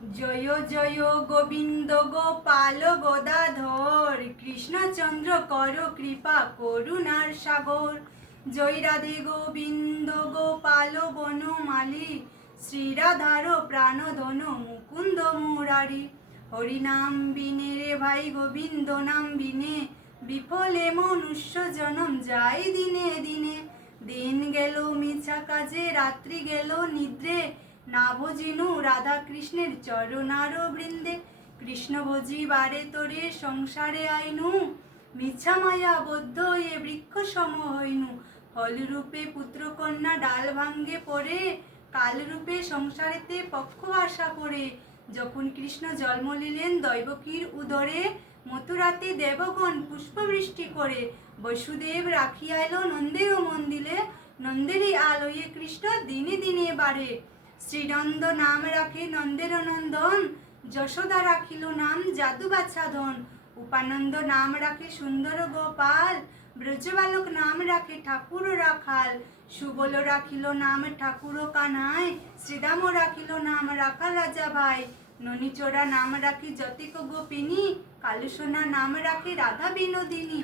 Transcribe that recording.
জয় জয় গোবিন্দ গোপাল গদাধর, কৃষ্ণচন্দ্র কর কৃপা করুণার সাগর। জয় রাধে গোবিন্দ গোপাল বনমালী, শ্রীরাধার প্রাণধন মুকুন্দ মুরারি। হরিনাম বিনে রে ভাই গোবিন্দ নাম বিনে, বিফলে মনুষ্য জনম যায় দিনে দিনে। দিন গেল মিছা কাজে, রাত্রি গেল নিদ্রে, না ভজিনু রাধা কৃষ্ণের চরণার বৃন্দে। কৃষ্ণ ভজি বারে তোরে সংসারে আইনু, মিছা মায়া বদ্ধ এ বৃক্ষ সম হইনু। ফলরূপে পুত্র কন্যা ডাল ভাঙ্গে পড়ে, কালরূপে সংসারেতে পক্ষ আশা করে। যখন কৃষ্ণ জন্ম নিলেন দৈবকীর উদরে, মথুরাতে দেবগণ পুষ্পবৃষ্টি করে। বসুদেব রাখিয়া এলো নন্দের মন্দিরে, নন্দেরই আলোয়ে কৃষ্ণ দিনে দিনে বাড়ে। শ্রীনন্দ নাম রাখে নন্দের নন্দন, যশোদা রাখিল নাম যাদু বাছাধন। উপানন্দ নাম রাখে সুন্দর গোপাল, ব্রজবালক নাম রাখে ঠাকুর রাখাল। সুবল রাখিল নাম ঠাকুর কানাই, শ্রীদাম রাখিল নাম রাখাল রাজা ভাই। ননীচোরা নাম রাখে যতিক গোপিনী, কালুসোনা নাম রাখে রাধা বিনোদিনী।